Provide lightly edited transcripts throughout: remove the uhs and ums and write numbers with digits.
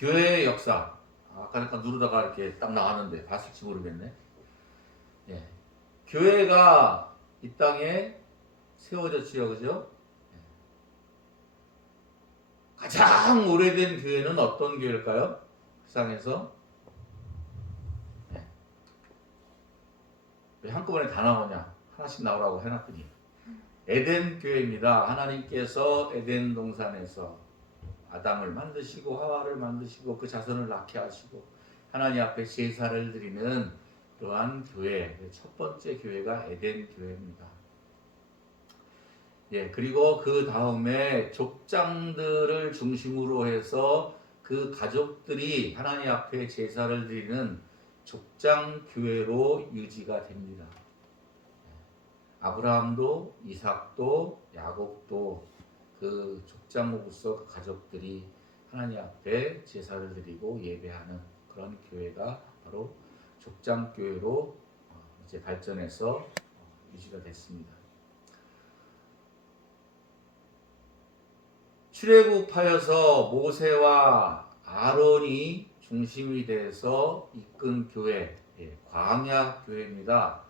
교회의 역사. 아까 잠깐 누르다가 이렇게 딱 나왔는데 봤을지 모르겠네. 예. 교회가 이 땅에 세워졌지요, 그죠? 예. 가장 오래된 교회는 어떤 교회일까요? 세상에서? 예. 왜 한꺼번에 다 나오냐? 하나씩 나오라고 해놨더니. 에덴 교회입니다. 하나님께서 에덴 동산에서 아담을 만드시고 하와를 만드시고 그 자손을 낳게 하시고 하나님 앞에 제사를 드리는 그러한 교회, 첫 번째 교회가 에덴 교회입니다. 예, 그리고 그 다음에 족장들을 중심으로 해서 그 가족들이 하나님 앞에 제사를 드리는 족장 교회로 유지가 됩니다. 아브라함도 이삭도 야곱도 그 족장으로서 그 가족들이 하나님 앞에 제사를 드리고 예배하는 그런 교회가 바로 족장교회로 이제 발전해서 유지가 됐습니다. 출애굽하여서 모세와 아론이 중심이 돼서 이끈 교회, 광야 교회입니다.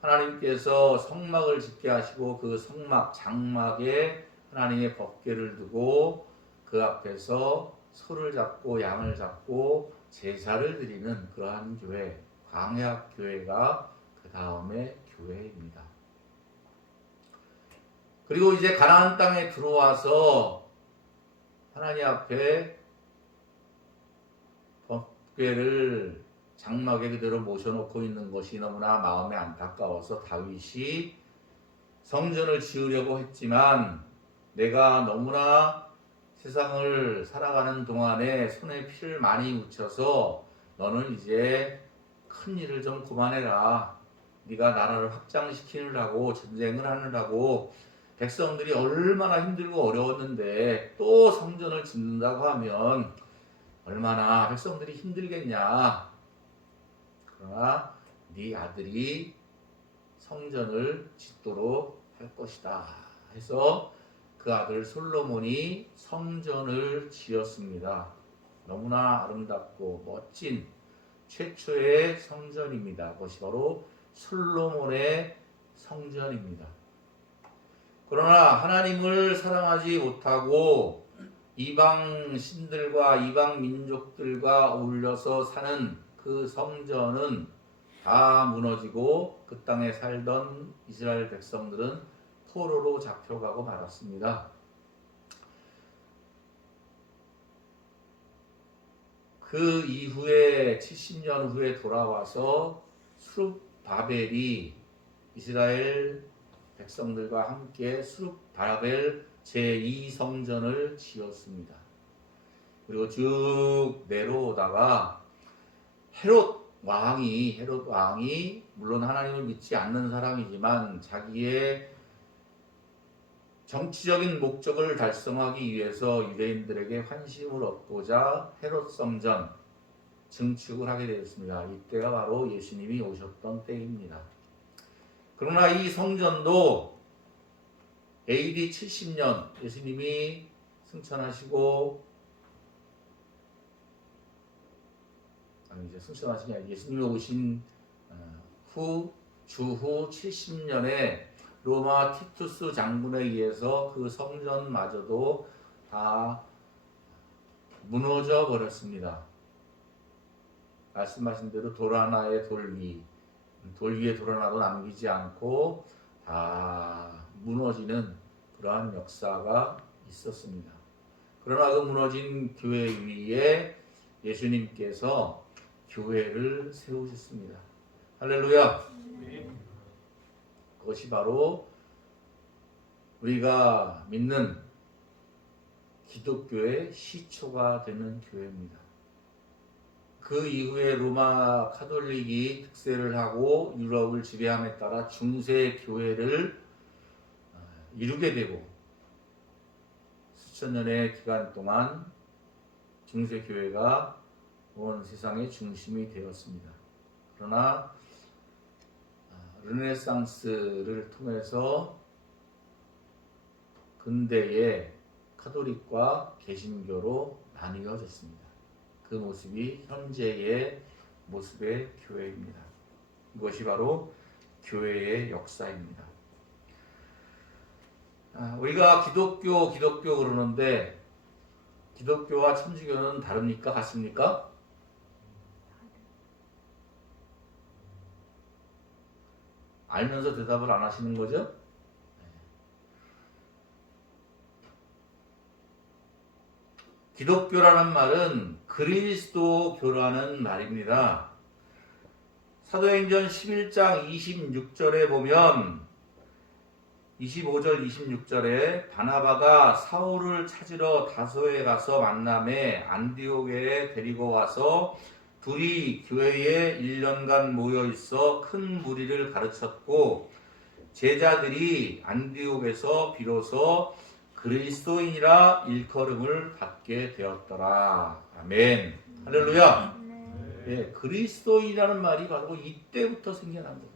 하나님께서 성막을 짓게 하시고 그 성막 장막에 하나님의 법궤를 두고 그 앞에서 소를 잡고 양을 잡고 제사를 드리는 그러한 교회, 광야 교회가 그 다음에 교회입니다. 그리고 이제 가나안 땅에 들어와서 하나님 앞에 법궤를 장막에 그대로 모셔놓고 있는 것이 너무나 마음에 안타까워서 다윗이 성전을 지으려고 했지만 내가 너무나 세상을 살아가는 동안에 손에 피를 많이 묻혀서 너는 이제 큰 일을 좀 그만해라. 네가 나라를 확장시키느라고 전쟁을 하느라고 백성들이 얼마나 힘들고 어려웠는데 또 성전을 짓는다고 하면 얼마나 백성들이 힘들겠냐. 그러나 네 아들이 성전을 짓도록 할 것이다 해서 그 아들 솔로몬이 성전을 지었습니다. 너무나 아름답고 멋진 최초의 성전입니다. 그것이 바로 솔로몬의 성전입니다. 그러나 하나님을 사랑하지 못하고 이방 신들과 이방 민족들과 어울려서 사는 그 성전은 다 무너지고 그 땅에 살던 이스라엘 백성들은 포로로 잡혀가고 말았습니다. 그 이후에 70년 후에 돌아와서 수룹바벨이 이스라엘 백성들과 함께 수룹바벨 제2성전을 지었습니다. 그리고 쭉 내려오다가 헤롯 왕이 물론 하나님을 믿지 않는 사람이지만 자기의 정치적인 목적을 달성하기 위해서 유대인들에게 환심을 얻고자 헤롯 성전 증축을 하게 되었습니다. 이때가 바로 예수님이 오셨던 때입니다. 그러나 이 성전도 AD 70년 예수님이 승천하시고 예수님이 오신 주후 70년에 로마 티투스 장군에 의해서 그 성전마저도 다 무너져 버렸습니다. 말씀하신 대로 돌 하나에 돌 위에 돌 하나도 남기지 않고 다 무너지는 그러한 역사가 있었습니다. 그러나 그 무너진 교회 위에 예수님께서 교회를 세우셨습니다. 할렐루야. 그것이 바로 우리가 믿는 기독교의 시초가 되는 교회입니다. 그 이후에 로마 카톨릭이 득세를 하고 유럽을 지배함에 따라 중세 교회를 이루게 되고 수천 년의 기간 동안 중세 교회가 온 세상의 중심이 되었습니다. 그러나 르네상스를 통해서 근대의 카톨릭과 개신교로 나뉘어졌습니다. 그 모습이 현재의 모습의 교회입니다. 이것이 바로 교회의 역사입니다. 우리가 기독교 그러는데 기독교와 천주교는 다릅니까? 같습니까? 알면서 대답을 안 하시는 거죠? 기독교라는 말은 그리스도교라는 말입니다. 사도행전 11장 26절에 보면 25절 26절에 바나바가 사울을 찾으러 다소에 가서 만남에 안디옥에 데리고 와서 둘이 교회에 1년간 모여 있어 큰 무리를 가르쳤고 제자들이 안디옥에서 비로소 그리스도인이라 일컬음을 받게 되었더라. 아멘. 할렐루야. 예, 그리스도인이라는 말이 바로 이때부터 생겨난 거예요.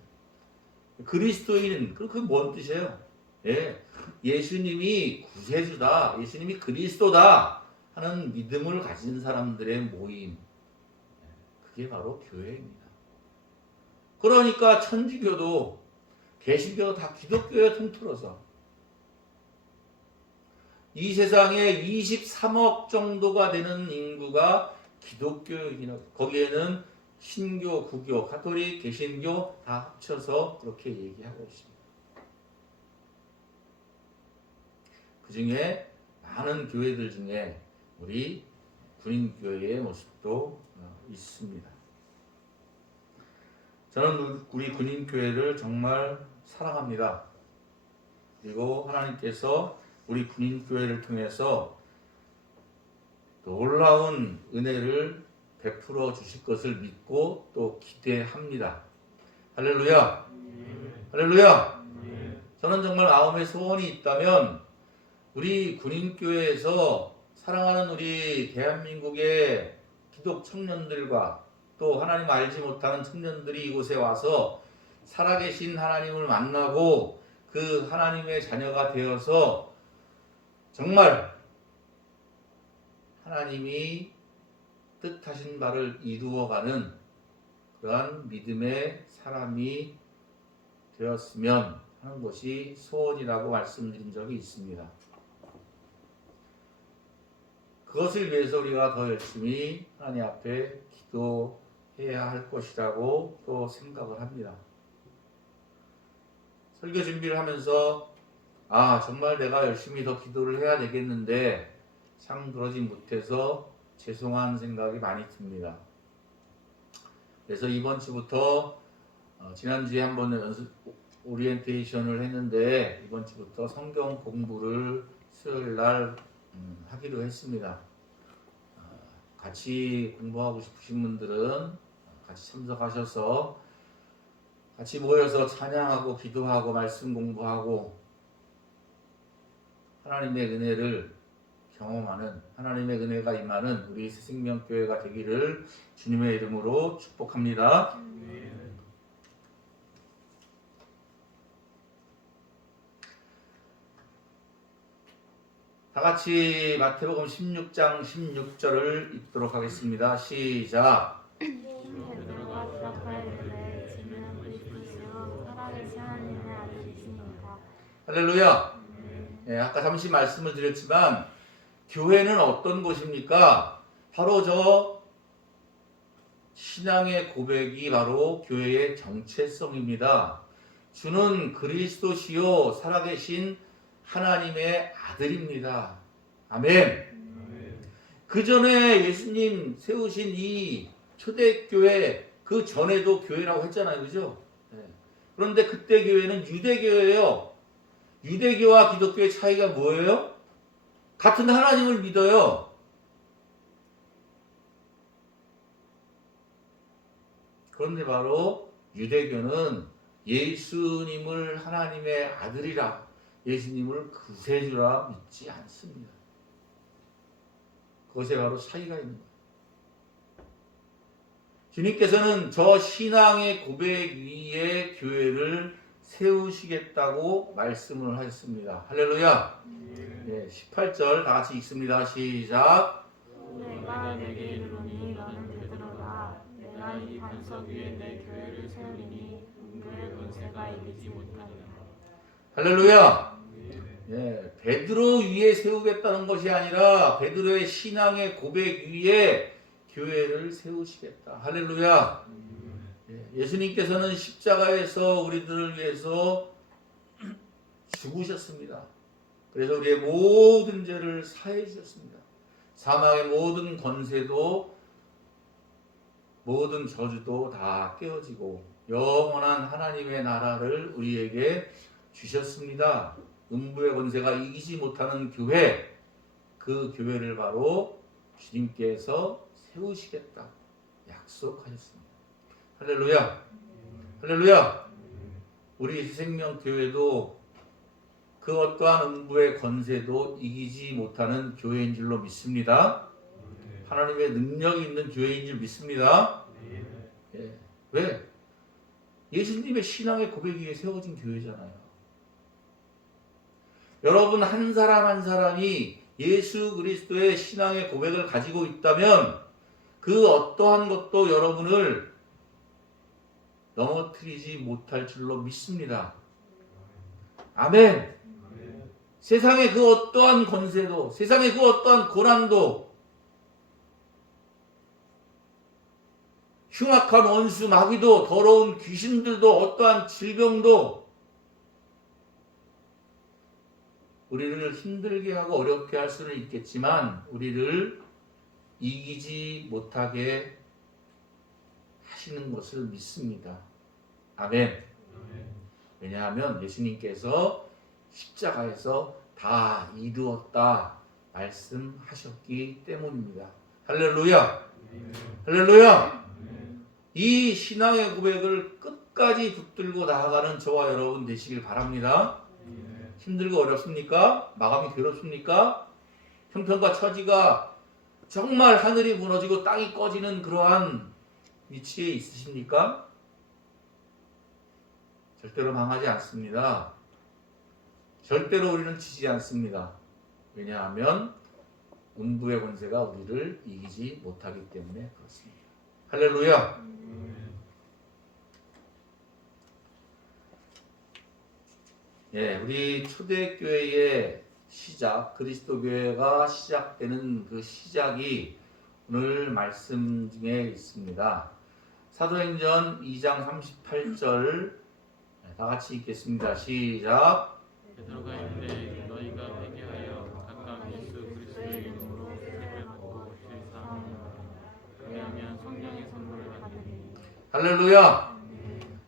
그리스도인, 그게 뭔 뜻이에요? 예, 예수님이 구세주다, 예수님이 그리스도다 하는 믿음을 가진 사람들의 모임. 그게 바로 교회입니다. 그러니까 천주교도 개신교도 다 기독교에 통틀어서 이 세상에 23억 정도가 되는 인구가 기독교인이라고, 거기에는 신교, 구교, 가톨릭, 개신교 다 합쳐서 그렇게 얘기하고 있습니다. 그 중에 많은 교회들 중에 우리 군인교회의 모습도 있습니다. 저는 우리 군인교회를 정말 사랑합니다. 그리고 하나님께서 우리 군인교회를 통해서 놀라운 은혜를 베풀어 주실 것을 믿고 또 기대합니다. 할렐루야. 할렐루야. 저는 정말 마음의 소원이 있다면 우리 군인교회에서 사랑하는 우리 대한민국의 기독 청년들과 또 하나님 알지 못하는 청년들이 이곳에 와서 살아계신 하나님을 만나고 그 하나님의 자녀가 되어서 정말 하나님이 뜻하신 바를 이루어가는 그러한 믿음의 사람이 되었으면 하는 것이 소원이라고 말씀드린 적이 있습니다. 그것을 위해서 우리가 더 열심히 하나님 앞에 기도해야 할 것이라고 또 생각을 합니다. 설교 준비를 하면서 정말 내가 열심히 더 기도를 해야 되겠는데 참 그러지 못해서 죄송한 생각이 많이 듭니다. 그래서 이번 주부터 지난주에 한번 연습 오리엔테이션을 했는데 이번 주부터 성경 공부를 수요일 날 하기로 했습니다. 같이 공부하고 싶으신 분들은 같이 참석하셔서 같이 모여서 찬양하고 기도하고 말씀 공부하고 하나님의 은혜를 경험하는, 하나님의 은혜가 임하는 우리 새생명교회가 되기를 주님의 이름으로 축복합니다. 다 같이 마태복음 16장 16절을 읽도록 하겠습니다. 시작. 할렐루야. 네, 아까 잠시 말씀을 드렸지만 교회는 어떤 곳입니까? 바로 저 신앙의 고백이 바로 교회의 정체성입니다. 주는 그리스도시요 살아계신 하나님의 아들입니다. 아멘. 그 전에 예수님 세우신 이 초대교회, 그 전에도 교회라고 했잖아요. 그죠? 네. 그런데 그때 교회는 유대교회예요. 유대교와 기독교의 차이가 뭐예요? 같은 하나님을 믿어요. 그런데 바로 유대교는 예수님을 하나님의 아들이라, 예수님을 구세주라 믿지 않습니다. 그것에 바로 차이가 있는 거예요. 주님께서는 저 신앙의 고백 위에 교회를 세우시겠다고 말씀을 하셨습니다. 할렐루야. 네, 18절 다 같이 읽습니다. 시작. 내가 내게 이르노니 내가 이 반석 위에 내 교회를 세우리니 음부의 권세가 이기지 못하리라. 할렐루야. 예, 베드로 위에 세우겠다는 것이 아니라 베드로의 신앙의 고백 위에 교회를 세우시겠다. 할렐루야. 예수님께서는 십자가에서 우리들을 위해서 죽으셨습니다. 그래서 우리의 모든 죄를 사해 주셨습니다. 사망의 모든 권세도 모든 저주도 다 깨어지고 영원한 하나님의 나라를 우리에게 주셨습니다. 음부의 권세가 이기지 못하는 교회, 그 교회를 바로 주님께서 세우시겠다 약속하셨습니다. 할렐루야. 할렐루야. 우리 생명교회도 그 어떠한 음부의 권세도 이기지 못하는 교회인 줄로 믿습니다. 하나님의 능력이 있는 교회인 줄 믿습니다. 예. 왜? 예수님의 신앙의 고백 위에 세워진 교회잖아요. 여러분 한 사람 한 사람이 예수 그리스도의 신앙의 고백을 가지고 있다면 그 어떠한 것도 여러분을 넘어뜨리지 못할 줄로 믿습니다. 아멘. 세상의 그 어떠한 권세도, 세상의 그 어떠한 고난도, 흉악한 원수 마귀도, 더러운 귀신들도, 어떠한 질병도 우리를 힘들게 하고 어렵게 할 수는 있겠지만 우리를 이기지 못하게 하시는 것을 믿습니다. 아멘. 왜냐하면 예수님께서 십자가에서 다 이루었다 말씀하셨기 때문입니다. 할렐루야. 할렐루야. 이 신앙의 고백을 끝까지 붙들고 나아가는 저와 여러분 되시길 바랍니다. 힘들고 어렵습니까? 마감이 괴롭습니까? 형편과 처지가 정말 하늘이 무너지고 땅이 꺼지는 그러한 위치에 있으십니까? 절대로 망하지 않습니다. 절대로 우리는 지지 않습니다. 왜냐하면 음부의 권세가 우리를 이기지 못하기 때문에 그렇습니다. 할렐루야. 예, 우리 초대교회의 시작, 그리스도교회가 시작되는 그 시작이 오늘 말씀 중에 있습니다. 사도행전 2장 38절 다 같이 읽겠습니다. 시작. 베드로가 이르되 너희가 회개하여 각각 예수 그리스도의 이름으로 세례를 받고 주의사함을 그리하면 성령의 선물을 받으니. 할렐루야.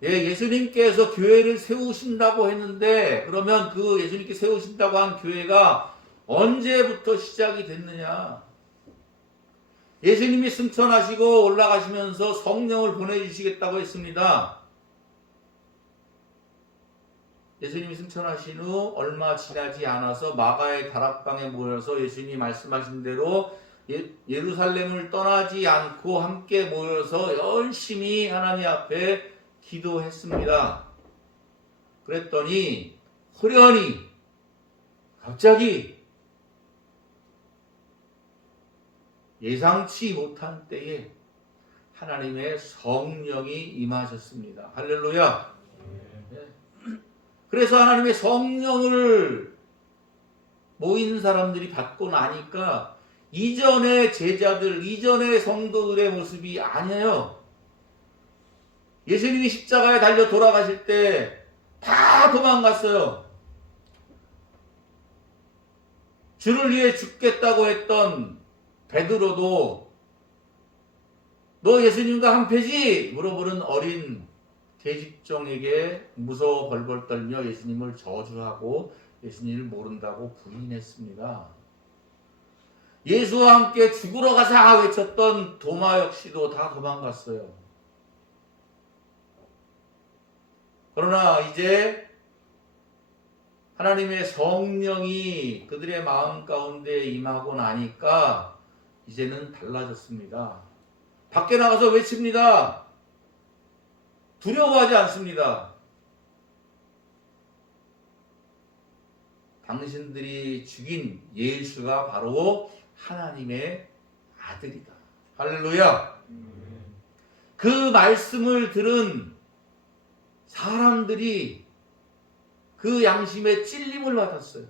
예, 예수님께서 교회를 세우신다고 했는데 그러면 그 예수님께 세우신다고 한 교회가 언제부터 시작이 됐느냐? 예수님이 승천하시고 올라가시면서 성령을 보내주시겠다고 했습니다. 예수님이 승천하신 후 얼마 지나지 않아서 마가의 다락방에 모여서 예수님이 말씀하신 대로 예루살렘을 떠나지 않고 함께 모여서 열심히 하나님 앞에 기도했습니다. 그랬더니 호련히 갑자기 예상치 못한 때에 하나님의 성령이 임하셨습니다. 할렐루야. 그래서 하나님의 성령을 모인 사람들이 받고 나니까 이전의 제자들, 이전의 성도들의 모습이 아니에요. 예수님이 십자가에 달려 돌아가실 때 다 도망갔어요. 주를 위해 죽겠다고 했던 베드로도 너 예수님과 한패지? 물어보는 어린 계집종에게 무서워 벌벌 떨며 예수님을 저주하고 예수님을 모른다고 부인했습니다. 예수와 함께 죽으러 가자 외쳤던 도마 역시도 다 도망갔어요. 그러나 이제 하나님의 성령이 그들의 마음 가운데 임하고 나니까 이제는 달라졌습니다. 밖에 나가서 외칩니다. 두려워하지 않습니다. 당신들이 죽인 예수가 바로 하나님의 아들이다. 할렐루야. 그 말씀을 들은 사람들이 그 양심에 찔림을 받았어요.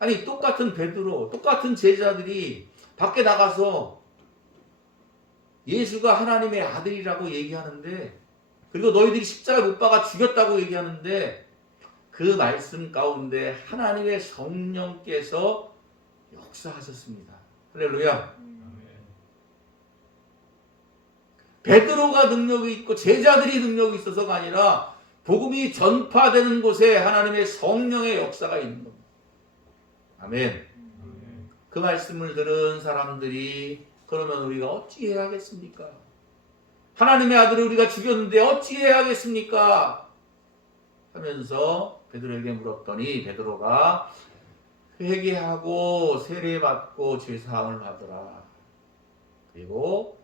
아니 똑같은 베드로, 똑같은 제자들이 밖에 나가서 예수가 하나님의 아들이라고 얘기하는데, 그리고 너희들이 십자가에 못 박아 죽였다고 얘기하는데, 그 말씀 가운데 하나님의 성령께서 역사하셨습니다. 할렐루야. 베드로가 능력이 있고 제자들이 능력이 있어서가 아니라 복음이 전파되는 곳에 하나님의 성령의 역사가 있는 겁니다. 아멘. 그 말씀을 들은 사람들이 그러면 우리가 어찌 해야겠습니까? 하나님의 아들을 우리가 죽였는데 어찌 해야겠습니까? 하면서 베드로에게 물었더니 베드로가 회개하고 세례받고 죄사함을 받으라. 그리고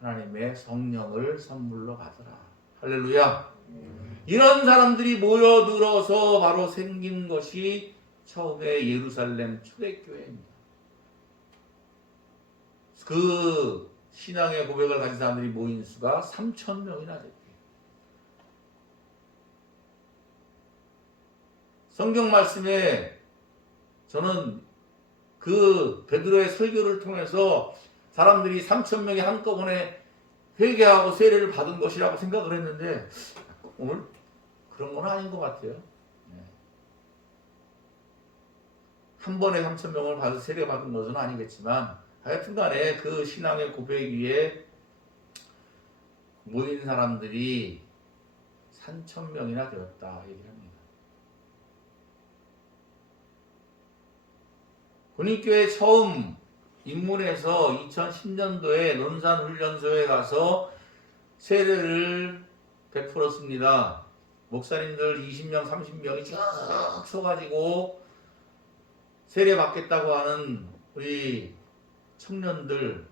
하나님의 성령을 선물로 받으라. 할렐루야. 이런 사람들이 모여들어서 바로 생긴 것이 처음에 예루살렘 초대교회입니다. 그 신앙의 고백을 가진 사람들이 모인 수가 3,000명이나 됐대요. 성경 말씀에 저는 그 베드로의 설교를 통해서 사람들이 3,000명이 한꺼번에 회개하고 세례를 받은 것이라고 생각을 했는데 오늘 그런 건 아닌 것 같아요. 한 번에 3,000명을 받은 세례 받은 것은 아니겠지만 하여튼간에 그 신앙의 고백 위에 모인 사람들이 3,000명이나 되었다 얘기합니다. 군인교회 처음 입문해서 2010년도에 논산훈련소에 가서 세례를 베풀었습니다. 목사님들 20명, 30명이 쭉 서가지고 세례 받겠다고 하는 우리 청년들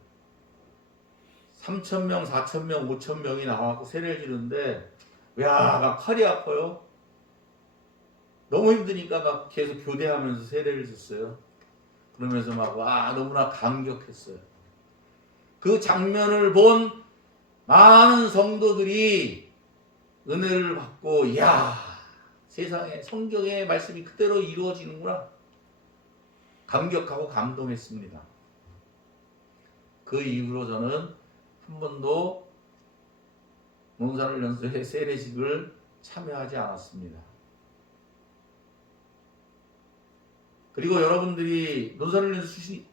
3,000명, 4,000명, 5,000명이 나와서 세례를 지르는데 야, 막 팔이 아파요. 너무 힘드니까 막 계속 교대하면서 세례를 줬어요. 그러면서 막 와, 너무나 감격했어요. 그 장면을 본 많은 성도들이 은혜를 받고 이야, 세상에 성경의 말씀이 그대로 이루어지는구나 감격하고 감동했습니다. 그 이후로 저는 한 번도 논산훈련소의 세례식을 참여하지 않았습니다. 그리고 여러분들이 논산훈련소 출신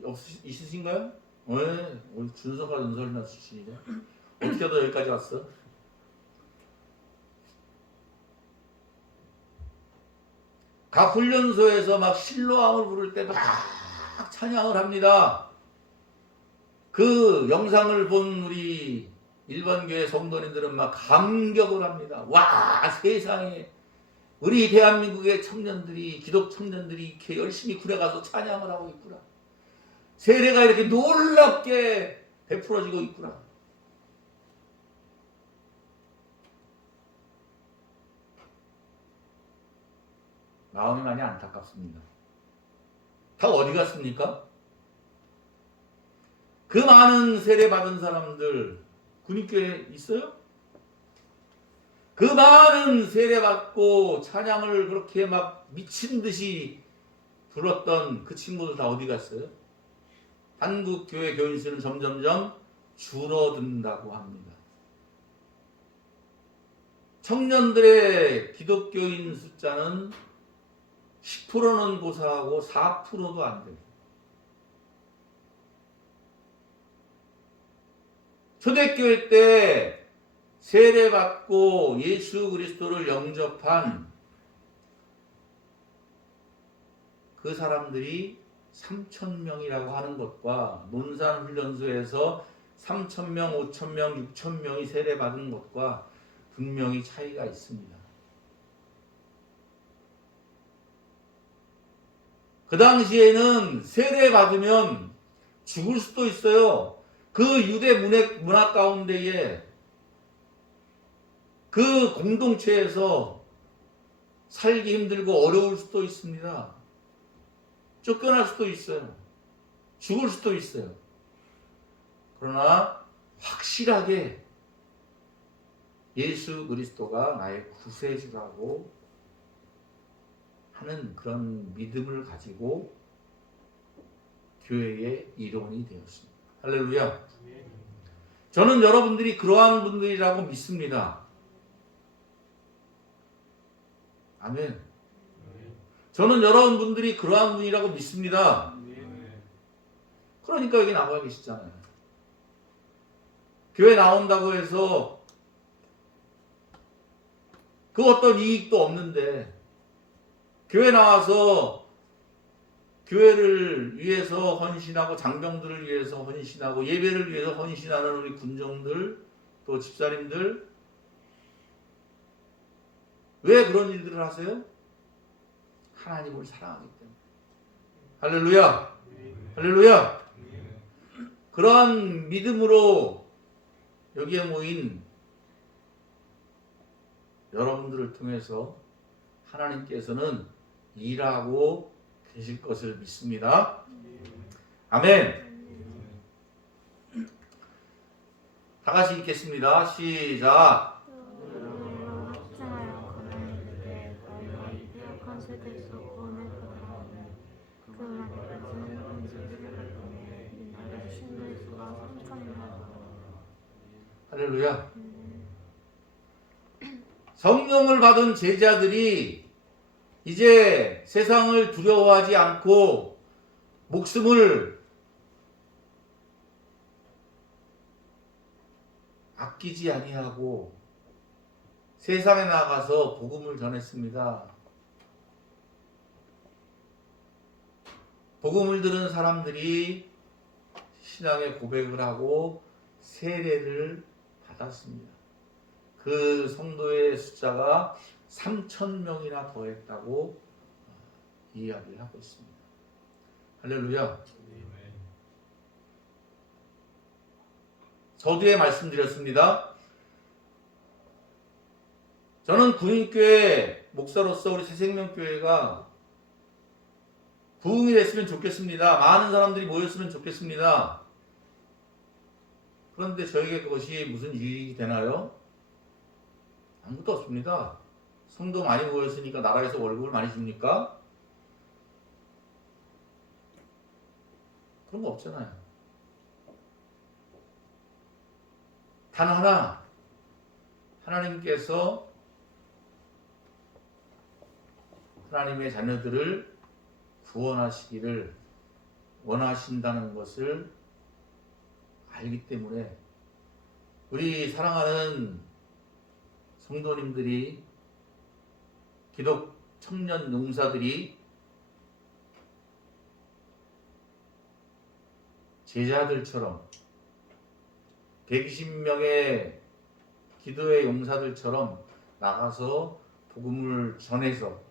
있으신가요? 네, 우리 준서가 논산훈련소 출신이죠. 어떻게 하다 여기까지 왔어? 각 훈련소에서 막 실로암을 부를 때 막 찬양을 합니다. 그 영상을 본 우리 일반교회 성도님들은 막 감격을 합니다. 와, 세상에 우리 대한민국의 청년들이, 기독 청년들이 이렇게 열심히 군에 가서 찬양을 하고 있구나. 세례가 이렇게 놀랍게 베풀어지고 있구나. 마음이 많이 안타깝습니다. 다 어디 갔습니까? 그 많은 세례 받은 사람들 군인교회에 있어요? 그 많은 세례 받고 찬양을 그렇게 막 미친 듯이 불렀던 그 친구들 다 어디 갔어요? 한국 교회 교인 수는 점점점 줄어든다고 합니다. 청년들의 기독교인 숫자는 10%는 고사하고 4%도 안 돼요. 초대교회 때 세례받고 예수 그리스도를 영접한 그 사람들이 3,000명이라고 하는 것과 논산훈련소에서 3,000명, 5,000명, 6,000명이 세례받은 것과 분명히 차이가 있습니다. 그 당시에는 세례받으면 죽을 수도 있어요. 그 유대 문화 가운데에 그 공동체에서 살기 힘들고 어려울 수도 있습니다. 쫓겨날 수도 있어요. 죽을 수도 있어요. 그러나 확실하게 예수 그리스도가 나의 구세주라고 하는 그런 믿음을 가지고 교회의 일원이 되었습니다. 할렐루야. 저는 여러분들이 그러한 분들이라고 믿습니다. 아멘. 저는 여러분들이 그러한 분이라고 믿습니다. 그러니까 여기 나와 계시잖아요. 교회 나온다고 해서 그 어떤 이익도 없는데 교회 나와서 교회를 위해서 헌신하고 장병들을 위해서 헌신하고 예배를 위해서 헌신하는 우리 군정들 또 집사님들 왜 그런 일들을 하세요? 하나님을 사랑하기 때문에. 할렐루야. 할렐루야. 그러한 믿음으로 여기에 모인 여러분들을 통해서 하나님께서는 일하고 계실 것을 믿습니다. 아멘. 다 같이 읽겠습니다. 시작. 할렐루야. 성령을 받은 제자들이 이제 세상을 두려워하지 않고 목숨을 아끼지 아니하고 세상에 나가서 복음을 전했습니다. 복음을 들은 사람들이 신앙의 고백을 하고 세례를 받았습니다. 그 성도의 숫자가 3,000명이나 더했다고 이야기를 하고 있습니다. 할렐루야. 서두에 말씀드렸습니다. 저는 구인교회 목사로서 우리 새생명교회가 부흥이 됐으면 좋겠습니다. 많은 사람들이 모였으면 좋겠습니다. 그런데 저에게 그것이 무슨 유익이 되나요? 아무것도 없습니다. 성도 많이 모였으니까 나라에서 월급을 많이 줍니까? 그런 거 없잖아요. 단 하나, 하나님께서 하나님의 자녀들을 구원하시기를 원하신다는 것을 알기 때문에 우리 사랑하는 성도님들이 기독 청년 용사들이 제자들처럼 120명의 기도의 용사들처럼 나가서 복음을 전해서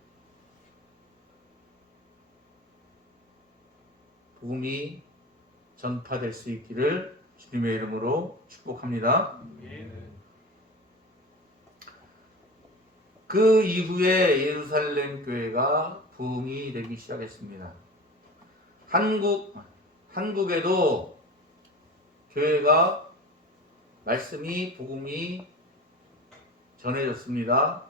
복음이 전파될 수 있기를 주님의 이름으로 축복합니다. 그 이후에 예루살렘 교회가 부흥이 되기 시작했습니다. 한국에도 교회가 말씀이 복음이 전해졌습니다.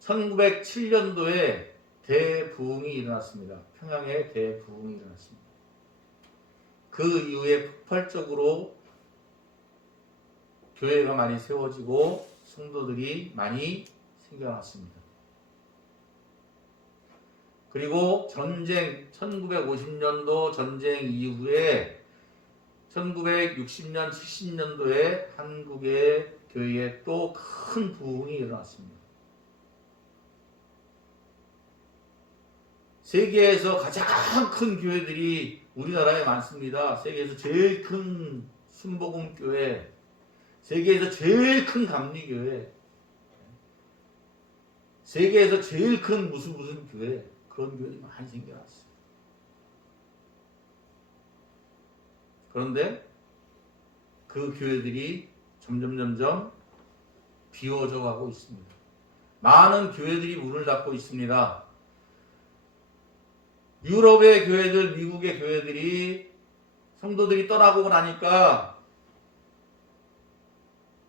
1907년도에 대부흥이 일어났습니다. 평양에 대부흥이 일어났습니다. 그 이후에 폭발적으로 교회가 많이 세워지고 성도들이 많이 생겨났습니다. 그리고 전쟁 1950년도 전쟁 이후에 1960년 70년도에 한국의 교회에 또 큰 부흥이 일어났습니다. 세계에서 가장 큰 교회들이 우리나라에 많습니다. 세계에서 제일 큰 순복음교회, 세계에서 제일 큰 감리교회, 세계에서 제일 큰 무슨 교회, 그런 교회들이 많이 생겨났어요. 그런데 그 교회들이 점점 비워져 가고 있습니다. 많은 교회들이 문을 닫고 있습니다. 유럽의 교회들, 미국의 교회들이 성도들이 떠나고 나니까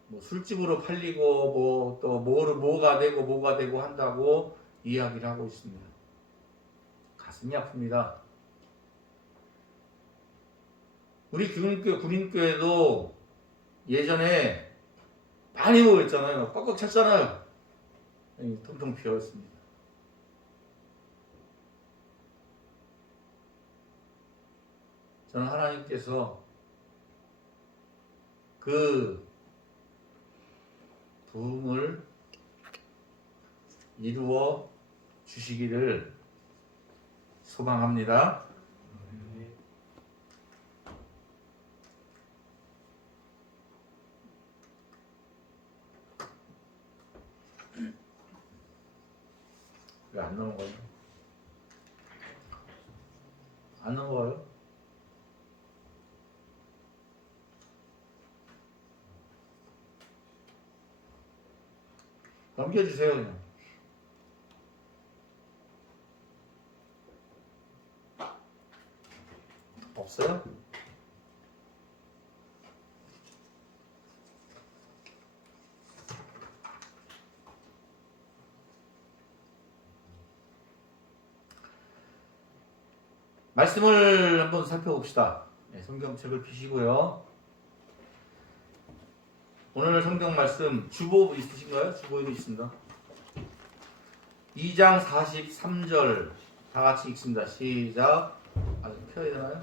뭐 술집으로 팔리고 뭐 또 뭐가 되고 한다고 이야기를 하고 있습니다. 가슴이 아픕니다. 우리 군인교회도 예전에 많이 모였잖아요. 꽉꽉 찼잖아요. 텅텅 비어있습니다. 저는 하나님께서 그 부흥을 이루어 주시기를 소망합니다. 왜 안 넘어가요? 안 넘어가요? 넘겨주세요 그냥. 없어요? 말씀을 한번 살펴봅시다. 네, 성경책을 펴시고요. 오늘 성경 말씀 주보 있으신가요? 주보에도 있습니다. 2장 43절 다 같이 읽습니다. 시작. 펴야 되나요?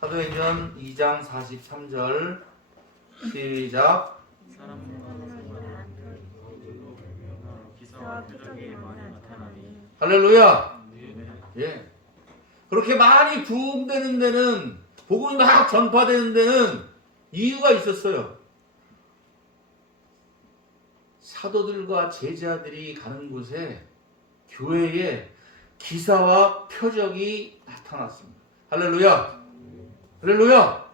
사도행전 2장 43절 시작. 기사와 표적이 많이 나타나니 할렐루야. 예. 그렇게 많이 부흥되는 데는, 복음이 막 전파되는 데는 이유가 있었어요. 사도들과 제자들이 가는 곳에 교회에 기사와 표적이 나타났습니다. 할렐루야. 할렐루야.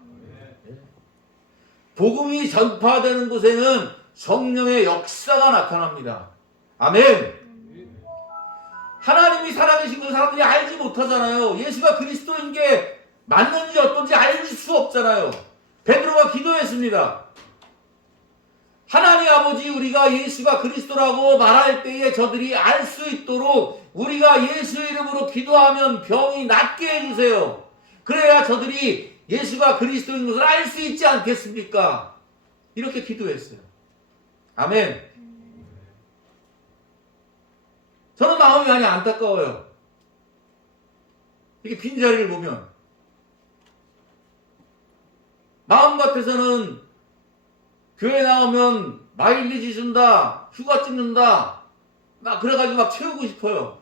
복음이 전파되는 곳에는 성령의 역사가 나타납니다. 아멘. 하나님이 살아계신 걸 사람들이 알지 못하잖아요. 예수가 그리스도인 게 맞는지 어떤지 알 수 없잖아요. 베드로가 기도했습니다. 하나님 아버지, 우리가 예수가 그리스도라고 말할 때에 저들이 알 수 있도록 우리가 예수 이름으로 기도하면 병이 낫게 해주세요. 그래야 저들이 예수가 그리스도인 것을 알 수 있지 않겠습니까? 이렇게 기도했어요. 아멘. 저는 마음이 많이 안타까워요. 이렇게 빈자리를 보면 마음 같아서는 교회 나오면 마일리지 준다, 휴가 찍는다, 막 그래가지고 막 채우고 싶어요.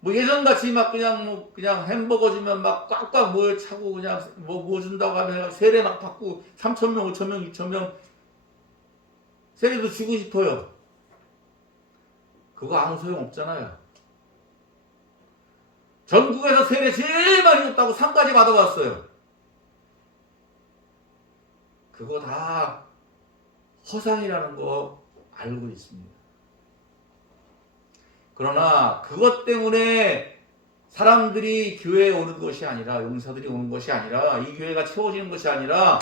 뭐 예전같이 막 그냥 햄버거 주면 막 꽉꽉 모여 차고 그냥 뭐 준다고 하면 세례 막 받고 3,000명, 5,000명, 6,000명 세례도 주고 싶어요. 그거 아무 소용 없잖아요. 전국에서 세례 제일 많이 줬다고 상까지 받아봤어요. 그거 다 허상이라는 거 알고 있습니다. 그러나 그것 때문에 사람들이 교회에 오는 것이 아니라, 용사들이 오는 것이 아니라, 이 교회가 채워지는 것이 아니라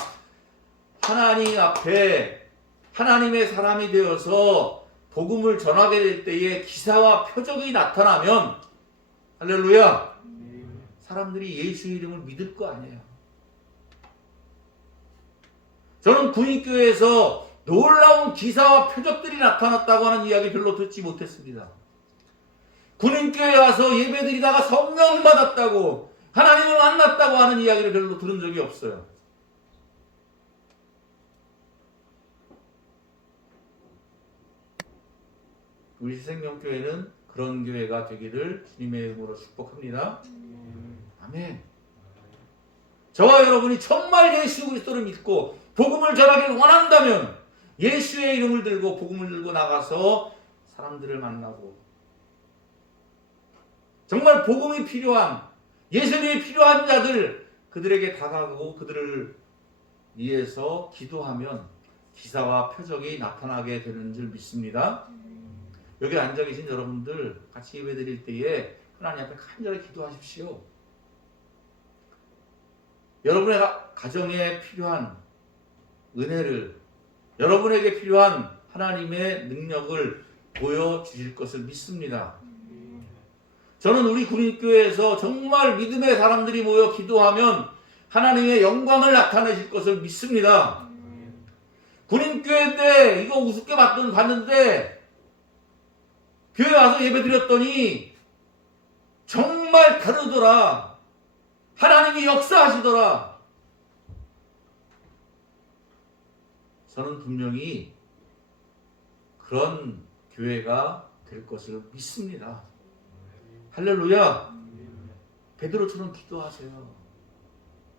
하나님 앞에 하나님의 사람이 되어서 복음을 전하게 될 때에 기사와 표적이 나타나면, 할렐루야, 사람들이 예수 이름을 믿을 거 아니에요. 저는 군인교회에서 놀라운 기사와 표적들이 나타났다고 하는 이야기 별로 듣지 못했습니다. 군인교회에 와서 예배드리다가 성령 받았다고, 하나님을 만났다고 하는 이야기를 별로 들은 적이 없어요. 우리 생명교회는 그런 교회가 되기를 주님의 이름으로 축복합니다. 아멘. 저와 여러분이 정말 예수 그리스도를 믿고 복음을 전하기를 원한다면 예수의 이름을 들고 복음을 들고 나가서 사람들을 만나고, 정말 복음이 필요한, 예수님이 필요한 자들, 그들에게 다가가고 그들을 위해서 기도하면 기사와 표적이 나타나게 되는 줄 믿습니다. 여기 앉아 계신 여러분들 같이 예배 드릴 때에 하나님 앞에 간절히 기도하십시오. 여러분의 가정에 필요한 은혜를, 여러분에게 필요한 하나님의 능력을 보여주실 것을 믿습니다. 저는 우리 군인교회에서 정말 믿음의 사람들이 모여 기도하면 하나님의 영광을 나타내실 것을 믿습니다. 군인교회 때 이거 우습게 봤는데 교회 와서 예배 드렸더니 정말 다르더라. 하나님이 역사하시더라. 저는 분명히 그런 교회가 될 것을 믿습니다. 할렐루야. 베드로처럼 기도하세요.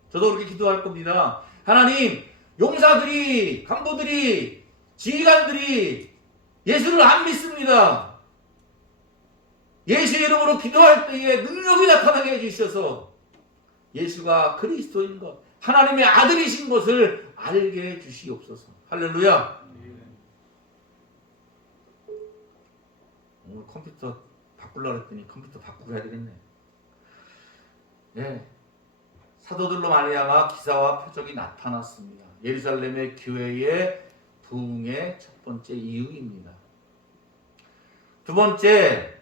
저도 그렇게 기도할 겁니다. 하나님, 용사들이, 간부들이, 지휘관들이 예수를 안 믿습니다. 예수 이름으로 기도할 때에 능력이 나타나게 해주셔서 예수가 그리스도인 것, 하나님의 아들이신 것을 알게 해주시옵소서. 할렐루야. 오늘 컴퓨터 바꾸려고 했더니 컴퓨터 바꾸고 해야 되겠네. 네. 사도들로 말미암아 기사와 표적이 나타났습니다. 예루살렘의 교회의 부흥의 첫 번째 이유입니다. 두 번째,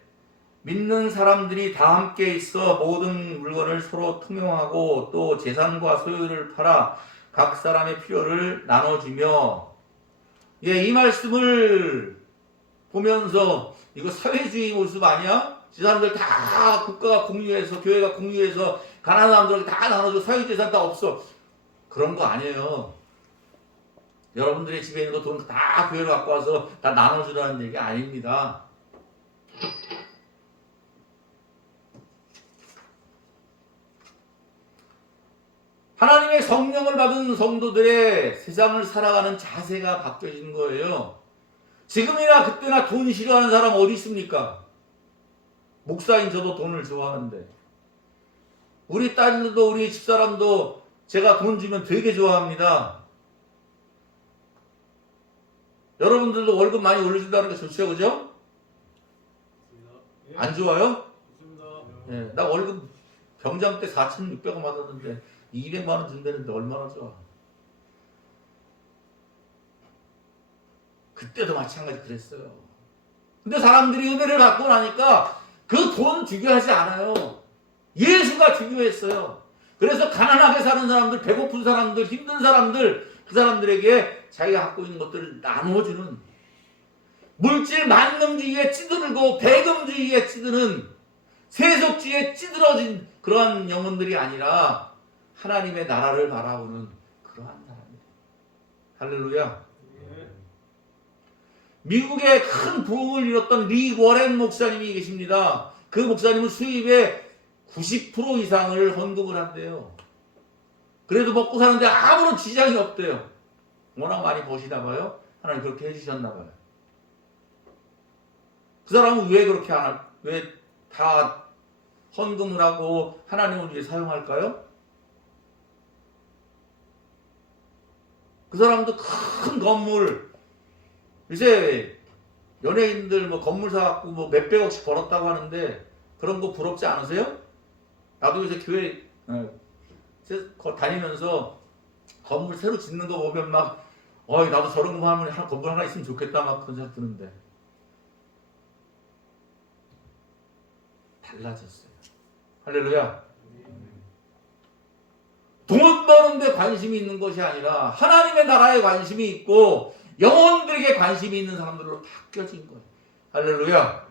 믿는 사람들이 다 함께 있어 모든 물건을 서로 통용하고 또 재산과 소유를 팔아 각 사람의 필요를 나눠주며, 이 말씀을 보면서 이거 사회주의 모습 아니야? 이 사람들 다 국가가 공유해서, 교회가 공유해서 가난한 사람들에게 다 나눠줘, 사회재산 다 없어. 그런 거 아니에요. 여러분들의 집에 있는 거 돈 다 교회로 갖고 와서 다 나눠주라는 얘기 아닙니다. 하나님의 성령을 받은 성도들의 세상을 살아가는 자세가 바뀌어진 거예요. 지금이나 그때나 돈 싫어하는 사람 어디 있습니까? 목사인 저도 돈을 좋아하는데, 우리 딸도 우리 집사람도 제가 돈 주면 되게 좋아합니다. 여러분들도 월급 많이 올려준다는 게 좋죠, 그죠? 안 좋아요? 네, 나 월급 병장 때 4,600원 받았는데 200만 원 준다는데 얼마나 좋아. 그때도 마찬가지 그랬어요. 근데 사람들이 은혜를 받고 나니까 그 돈 중요하지 않아요. 예수가 중요했어요. 그래서 가난하게 사는 사람들, 배고픈 사람들, 힘든 사람들, 그 사람들에게 자기가 갖고 있는 것들을 나눠주는, 물질 만능주의에 찌들고 배금주의에 찌드는, 세속주의에 찌들어진 그러한 영혼들이 아니라 하나님의 나라를 바라보는 그러한 사람이에요. 할렐루야. 미국에 큰 부흥을 이뤘던 리 워렌 목사님이 계십니다. 그 목사님은 수입의 90% 이상을 헌금을 한대요. 그래도 먹고 사는데 아무런 지장이 없대요. 워낙 많이 버시나 봐요. 하나님 그렇게 해주셨나 봐요. 그 사람은 왜 그렇게 왜 다 헌금을 하고 하나님을 위해 사용할까요? 그 사람도 큰 건물, 요새 연예인들 뭐 건물 사갖고 뭐 몇백억씩 벌었다고 하는데 그런 거 부럽지 않으세요? 나도 요새 교회 다니면서 건물 새로 짓는 거 보면 막 나도 저런 거 하면 건물 하나 있으면 좋겠다 막 그런 생각 드는데 달라졌어요. 할렐루야. 돈 버는데 관심이 있는 것이 아니라 하나님의 나라에 관심이 있고 영혼들에게 관심이 있는 사람들로 바뀌어진 거예요. 할렐루야.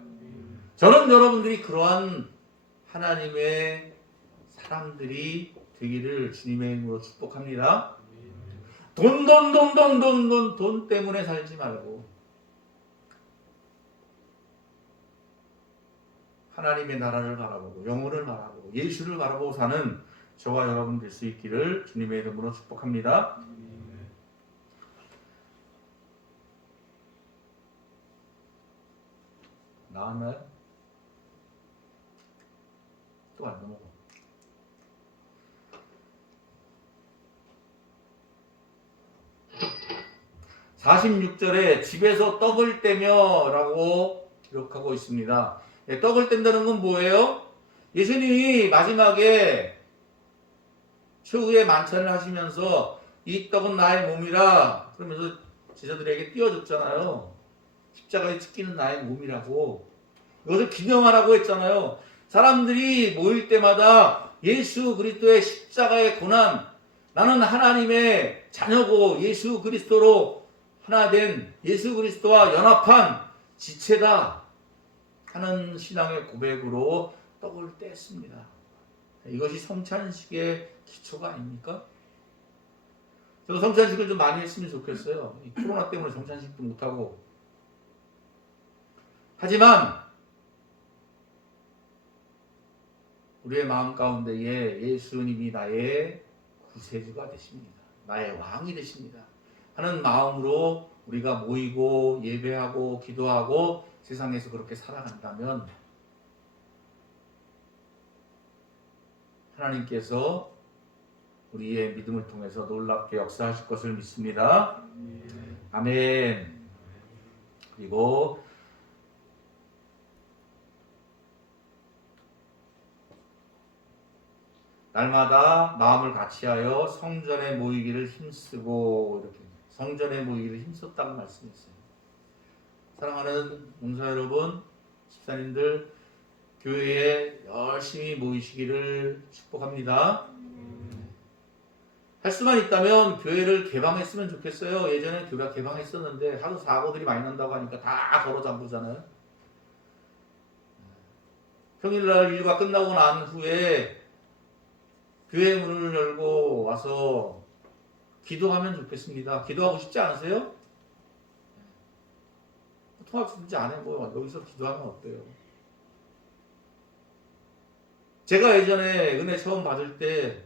저는 여러분들이 그러한 하나님의 사람들이 되기를 주님의 이름으로 축복합니다. 돈 때문에 살지 말고 하나님의 나라를 바라보고 영혼을 바라보고 예수를 바라보고 사는 저와 여러분 될 수 있기를 주님의 이름으로 축복합니다. 나왔나요? 또 안 넘어가. 46절에 집에서 떡을 떼며 라고 기록하고 있습니다. 떡을 뗀다는 건 뭐예요? 예수님이 마지막에 최후의 만찬을 하시면서 이 떡은 나의 몸이라 그러면서 제자들에게 띄워줬잖아요. 십자가에 찍히는 나의 몸이라고. 이것을 기념하라고 했잖아요. 사람들이 모일 때마다 예수 그리스도의 십자가의 고난, 나는 하나님의 자녀고 예수 그리스도로 하나 된 예수 그리스도와 연합한 지체다 하는 신앙의 고백으로 떡을 뗐습니다. 이것이 성찬식의 기초가 아닙니까? 저도 성찬식을 좀 많이 했으면 좋겠어요. 이 코로나 때문에 성찬식도 못하고. 하지만 우리의 마음 가운데에 예수님이 나의 구세주가 되십니다. 나의 왕이 되십니다. 하는 마음으로 우리가 모이고 예배하고 기도하고 세상에서 그렇게 살아간다면 하나님께서 우리의 믿음을 통해서 놀랍게 역사하실 것을 믿습니다. 아멘. 그리고 날마다 마음을 같이하여 성전에 모이기를 힘쓰고, 이렇게 성전에 모이기를 힘썼다고 말씀했어요. 사랑하는 목사 여러분, 집사님들, 교회에 열심히 모이시기를 축복합니다. 할 수만 있다면 교회를 개방했으면 좋겠어요. 예전에 교회가 개방했었는데 하도 사고들이 많이 난다고 하니까 다 걸어 잠그잖아요. 평일날 일과 끝나고 난 후에 교회 문을 열고 와서 기도하면 좋겠습니다. 기도하고 싶지 않으세요? 통합주든지 안 해보요. 여기서 기도하면 어때요? 제가 예전에 은혜 처음 받을 때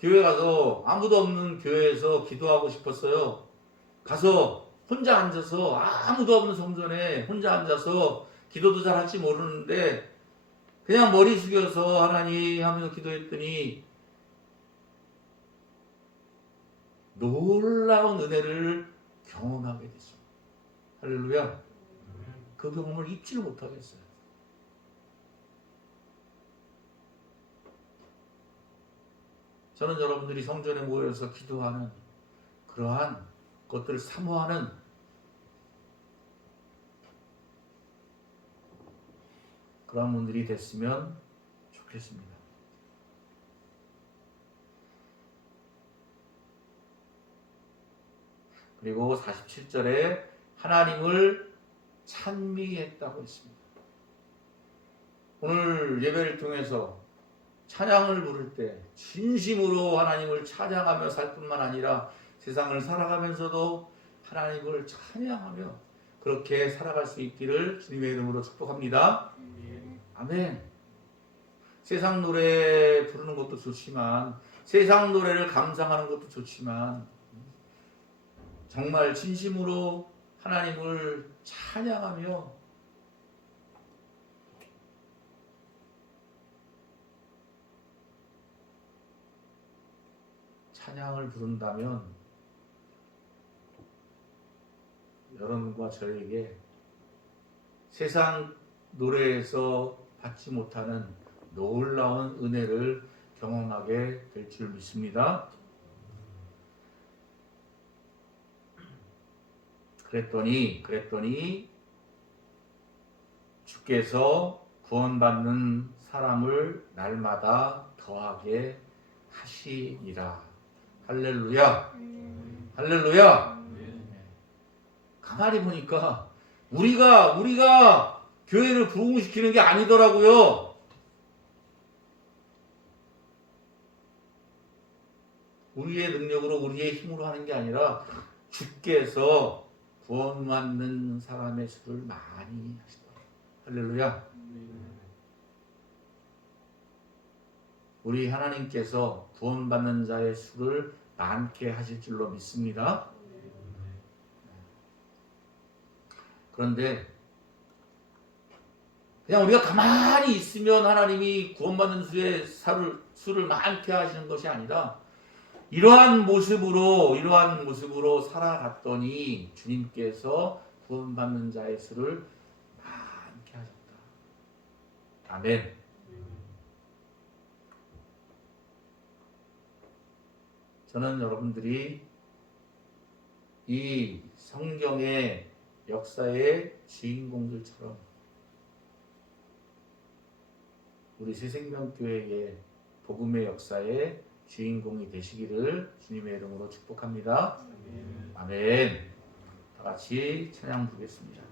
교회 가서 아무도 없는 교회에서 기도하고 싶었어요. 가서 혼자 앉아서 아무도 없는 성전에 혼자 앉아서 기도도 잘 할지 모르는데 그냥 머리 숙여서 하나님 하면서 기도했더니 놀라운 은혜를 경험하게 됐습니다. 할렐루야. 그 경험을 잊지를 못하겠어요. 저는 여러분들이 성전에 모여서 기도하는 그러한 것들을 사모하는 그런 분들이 됐으면 좋겠습니다. 그리고 47절에 하나님을 찬미했다고 했습니다. 오늘 예배를 통해서 찬양을 부를 때 진심으로 하나님을 찬양하며 살 뿐만 아니라 세상을 살아가면서도 하나님을 찬양하며 그렇게 살아갈 수 있기를 주님의 이름으로 축복합니다. 아멘. 세상 노래 부르는 것도 좋지만 세상 노래를 감상하는 것도 좋지만 정말 진심으로 하나님을 찬양하며 찬양을 부른다면 여러분과 저에게 세상 노래에서 받지 못하는 놀라운 은혜를 경험하게 될 줄 믿습니다. 그랬더니 주께서 구원받는 사람을 날마다 더하게 하시니라. 할렐루야. 할렐루야. 가만히 보니까 우리가 교회를 부흥시키는 게 아니더라고요. 우리의 능력으로 우리의 힘으로 하는 게 아니라 주께서 구원받는 사람의 수를 많이 하시더라고요. 할렐루야. 우리 하나님께서 구원받는 자의 수를 많게 하실 줄로 믿습니다. 그런데 그냥 우리가 가만히 있으면 하나님이 구원받는 수의 수를 많게 하시는 것이 아니라 이러한 모습으로 살아갔더니 주님께서 구원받는 자의 수를 많게 하셨다. 아멘. 저는 여러분들이 이 성경의 역사의 주인공들처럼 우리 새생명교회의 복음의 역사의 주인공이 되시기를 주님의 이름으로 축복합니다. 아멘. 다 같이 찬양 부르겠습니다.